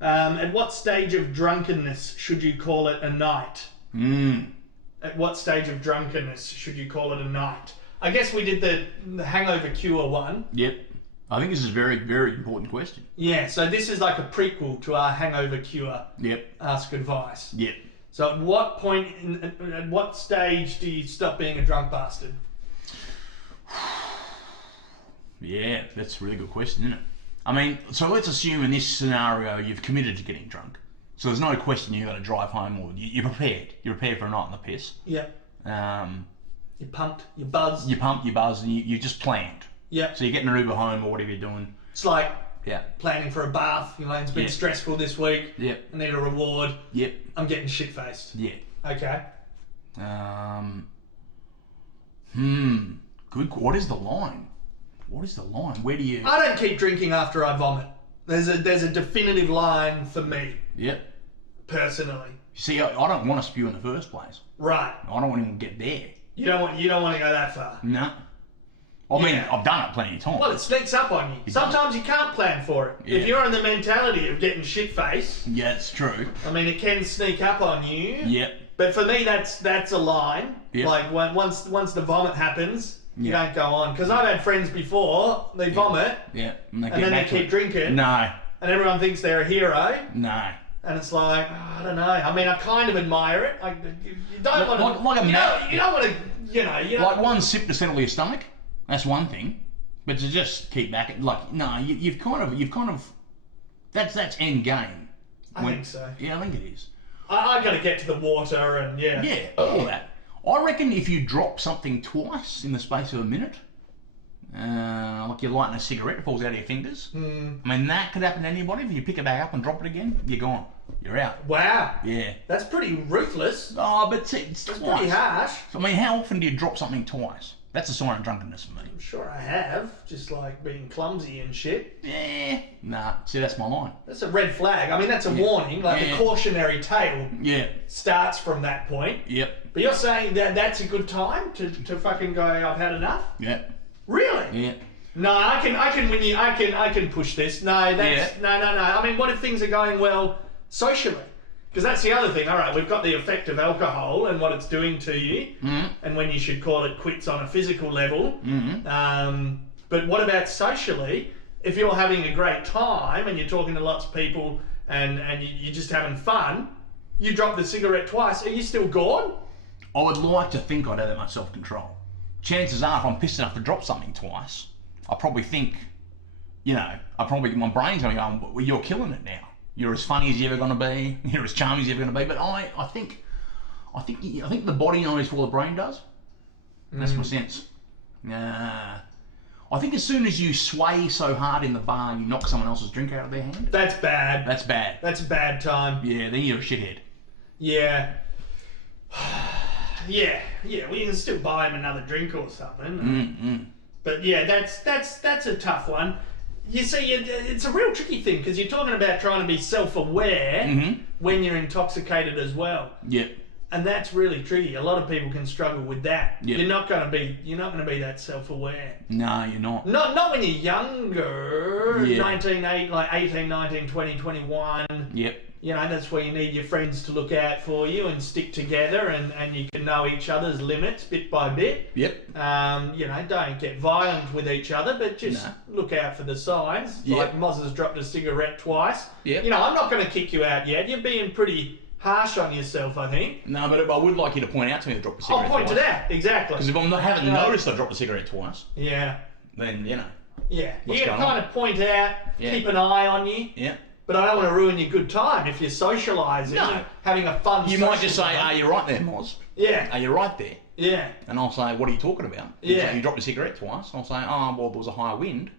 At what stage of drunkenness should you call it a night? At what stage of drunkenness should you call it a night? I guess we did the hangover cure one. Yep. I think this is a very, very important question. Yeah, so this is like a prequel to our hangover cure. Yep. Ask advice. Yep. So at what point, at what stage do you stop being a drunk bastard? Yeah, that's a really good question, isn't it? I mean, so let's assume in this scenario you've committed to getting drunk. So there's no question you're going to drive home, or you're prepared. You're prepared for a night on the piss. Yeah. You're pumped, you're buzzed. You're pumped, you're buzzed, and you just planned. Yeah. So you're getting an Uber home or whatever you're doing. It's like yeah, planning for a bath. You know, it's been stressful this week. Yep. I need a reward. Yep. I'm getting shit-faced. Yeah. Okay. Good. What is the line? What is the line? Where do you... I don't keep drinking after I vomit. There's a definitive line for me. Yep. Personally. You see, I don't want to spew in the first place. Right. I don't want to even get there. You don't want to go that far. No. I mean, I've done it plenty of times. Well, it sneaks up on you. Sometimes you can't plan for it. Yeah. If you're in the mentality of getting shit-faced... Yeah, it's true. I mean, it can sneak up on you. Yep. But for me, that's a line. Yep. Like, once the vomit happens, you don't go on. Because I've had friends before, they vomit, Yeah. and then they keep drinking. No. And everyone thinks they're a hero. No. And it's like, I don't know. I mean, I kind of admire it. You don't want to... Like a you don't want to, you know... Like one sip to settle your stomach, that's one thing. But to just keep back, like, no, you've kind of, that's end game. I think so. Yeah, I think it is. I got to get to the water and Yeah, all that. I reckon if you drop something twice in the space of a minute, like you're lighting a cigarette, it falls out of your fingers. I mean, that could happen to anybody. If you pick it back up and drop it again, you're gone. You're out. Wow. Yeah. That's pretty ruthless. Oh, but it's That's twice. pretty harsh. I mean, how often do you drop something twice? That's a sign of drunkenness for me. I'm sure I have. Just like being clumsy and shit. Yeah. Nah, see, that's my line. That's a red flag. I mean, that's a warning. Like the cautionary tale starts from that point. Yep. But you're saying that that's a good time to fucking go, I've had enough? Yep. Really? Yeah. No, I can push this. No, that's no. I mean, what if things are going well socially? Because that's the other thing. All right, we've got the effect of alcohol and what it's doing to you, and when you should call it quits on a physical level. But what about socially? If you're having a great time and you're talking to lots of people and you're just having fun, you drop the cigarette twice. Are you still gone? I would like to think I'd have that much self-control. Chances are, if I'm pissed enough to drop something twice, I probably think, my brain's going to go, well, you're killing it now. You're as funny as you're ever going to be. You're as charming as you're ever going to be. But I think the body knows what the brain does. That's my sense. I think as soon as you sway so hard in the bar, you knock someone else's drink out of their hand. That's bad. That's bad. That's a bad time. Yeah, then you're a shithead. Yeah. Yeah. We can still buy him another drink or something. But yeah, that's a tough one. You see, it's a real tricky thing because you're talking about trying to be self-aware when you're intoxicated as well. Yep. And that's really tricky. A lot of people can struggle with that. Yep. You're not going to be that self-aware. No, you're not. Not when you're younger. Yeah. 18, 19, 20, 21. Yep. You know, that's where you need your friends to look out for you and stick together and you can know each other's limits bit by bit. Yep. Don't get violent with each other, but just look out for the signs. Yep. Like Mozza's dropped a cigarette twice. Yep. I'm not going to kick you out yet. You're being pretty harsh on yourself, I think. No, but I would like you to point out to me to drop a cigarette I'll point twice. to that, exactly. Because if I haven't noticed I dropped a cigarette twice, then, Yeah. You can kind of point out, keep an eye on you. Yeah. But I don't want to ruin your good time if you're socialising, having a fun You might just say, are you right there, Moz? Yeah. Are you right there? Yeah. And I'll say, what are you talking about? Yeah. You dropped a cigarette twice. I'll say, oh, well, there was a high wind.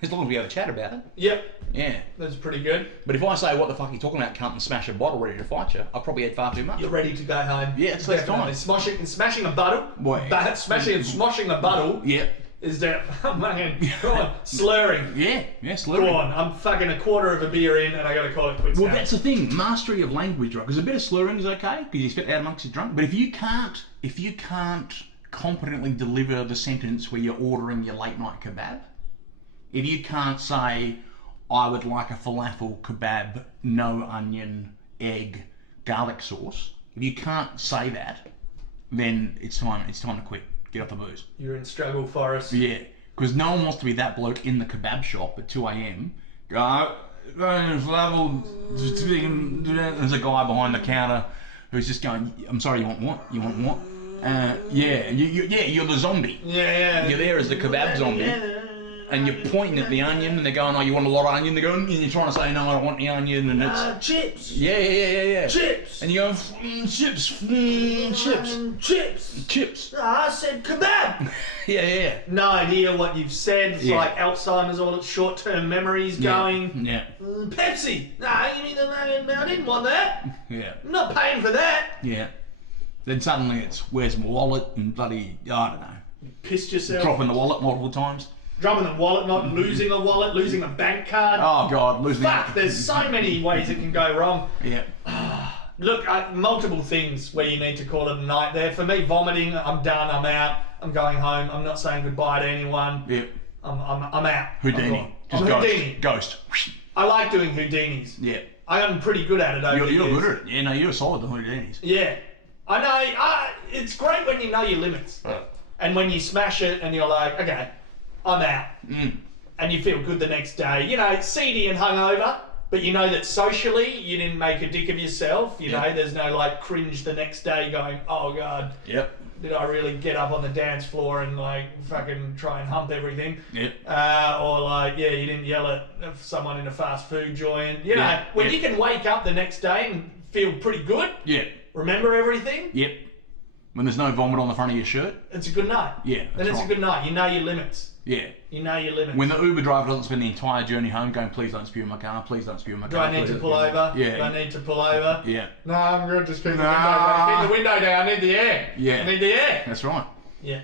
As long as we have a chat about it. Yep. Yeah. That's pretty good. But if I say, what the fuck are you talking about, cunt, and smash a bottle ready to fight you, I've probably had far too much. You're ready to go home. Yeah, it's definitely. fine. Smashing a bottle. Smashing a bottle. Yeah. Is that go on, slurring. Yeah, slurring. Go on, I'm fucking a quarter of a beer in and I gotta call it quits. Well, now. that's the thing, mastery of language, right? Because a bit of slurring is okay, because you spit out amongst your drunk. But if you can't competently deliver the sentence where you're ordering your late night kebab, if you can't say, I would like a falafel kebab, no onion, egg, garlic sauce. If you can't say that, then it's time to quit. Get off the booze. You're in struggle forest. Yeah, because no one wants to be that bloke in the kebab shop at 2 a.m. Go, falafel. There's a guy behind the counter who's just going, I'm sorry, you want what? You want what? You're the zombie. Yeah. You're there as the kebab zombie. And you're pointing at the onion, and they're going, "Oh, you want a lot of onion?" They're going, and you're trying to say, "No, I don't want the onion." And it's chips. Yeah. Chips. And you go, chips. Chips. I said kebab. Yeah. No idea what you've said. It's like Alzheimer's, all its short-term memories going. Yeah. Pepsi. No, you mean I didn't want that. Yeah. I'm not paying for that. Yeah. Then suddenly it's, where's my wallet? And bloody, I don't know. You pissed yourself. Dropping the wallet multiple times. Dropping the wallet, not losing a wallet, losing a bank card. Oh God, losing. Fuck, there's so many ways it can go wrong. Yeah. Look, multiple things where you need to call it a night there. For me, vomiting, I'm done, I'm out, I'm going home, I'm not saying goodbye to anyone. Yeah. I'm out. Houdini. I'm Houdini. Ghost. I like doing Houdinis. Yeah. I'm pretty good at it over the years. You're good at it. Yeah, no, you're solid at Houdinis. Yeah. I know, it's great when you know your limits. And when you smash it and you're like, okay, I'm out. And you feel good the next day. You know, seedy and hungover, but you know that socially you didn't make a dick of yourself. You know, there's no like cringe the next day going, oh God, did I really get up on the dance floor and like fucking try and hump everything? Or like, you didn't yell at someone in a fast food joint. You know, when you can wake up the next day and feel pretty good. Remember everything. When there's no vomit on the front of your shirt. It's a good night. Then it's a good night. You know your limits. You know your limits. When the Uber driver doesn't spend the entire journey home going, please don't spew in my car, please don't spew in my car. Do I need to pull over? Do I need to pull over? No, I'm good. Just keep the window down. Keep the window down. I need the air. I need the air. That's right. I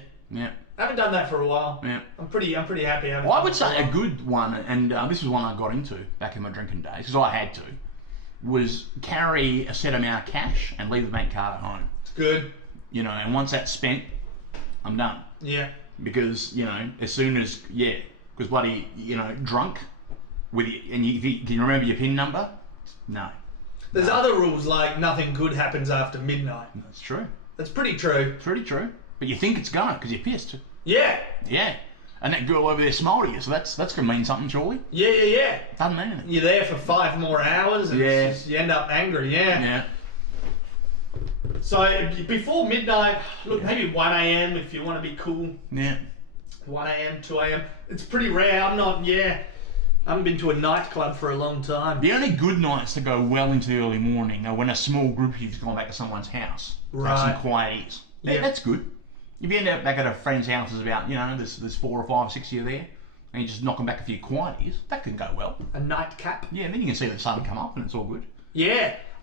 haven't done that for a while. I'm pretty happy. I would say a good one, and this was one I got into back in my drinking days, because I had to, was carry a set amount of cash and leave the bank card at home. It's good. You know, and once that's spent, I'm done. Because, you know, as soon as, because bloody, you know, drunk, with you, and can you remember your PIN number? No. There's other rules like nothing good happens after midnight. That's true. That's pretty true. Pretty true. But you think it's gonna, because you're pissed. Yeah. And that girl over there smiled at you, so that's gonna mean something, surely? Yeah. Doesn't mean anything. You're there for 5 more hours and it's just, you end up angry, So before midnight, look, maybe 1 a.m. if you want to be cool. 1 a.m, 2 a.m. It's pretty rare. I haven't been to a nightclub for a long time. The only good nights to go well into the early morning are when a small group of you've gone back to someone's house. Have some quiet ease. That's good. If you end up back at a friend's house, there's about, you know, there's 4 or 5 or 6 of you there, and you just knock them back a few quiet ease, that can go well. A nightcap. And then you can see the sun come up and it's all good.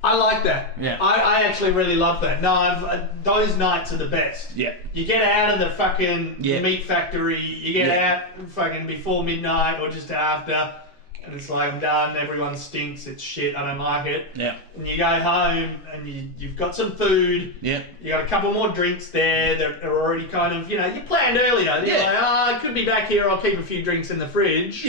I like that. I actually really love that. No, those nights are the best. You get out of the fucking meat factory, you get out fucking before midnight or just after, and it's like, I'm done, everyone stinks, it's shit, I don't like it. And you go home and you've got some food, you got a couple more drinks there that are already kind of, you know, you planned earlier. You're like, I could be back here, I'll keep a few drinks in the fridge.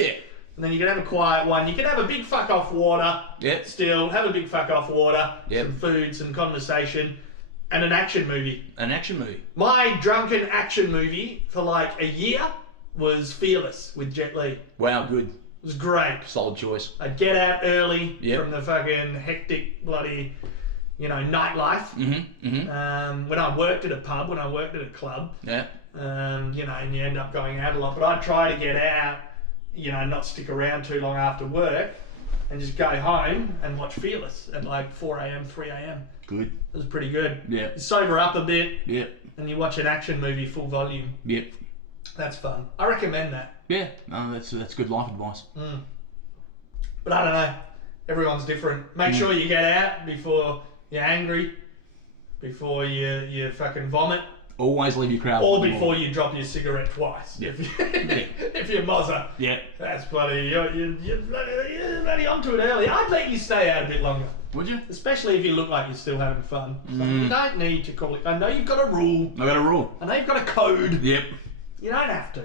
And then you can have a quiet one. You can have a big fuck off water. Still, have a big fuck off water. Some food, some conversation, and an action movie. My drunken action movie for like a year was Fearless with Jet Li. Wow, good. It was great. Solid choice. I'd get out early from the fucking hectic bloody, you know, nightlife. When I worked at a pub, when I worked at a club, you know, and you end up going out a lot. But I'd try to get out, you know, not stick around too long after work and just go home and watch Fearless at like 4 a.m, 3 a.m. Good. It was pretty good. You sober up a bit and you watch an action movie full volume. That's fun. I recommend that. No, that's good life advice. But I don't know. Everyone's different. Make sure you get out before you're angry, before you fucking vomit. Always leave your crowd. Or before you drop your cigarette twice. If you're Mozza. That's bloody, you're bloody onto it early. I'd let you stay out a bit longer. Would you? Especially if you look like you're still having fun. So you don't need to call it. I know you've got a rule. I got a rule. I know you've got a code. You don't have to.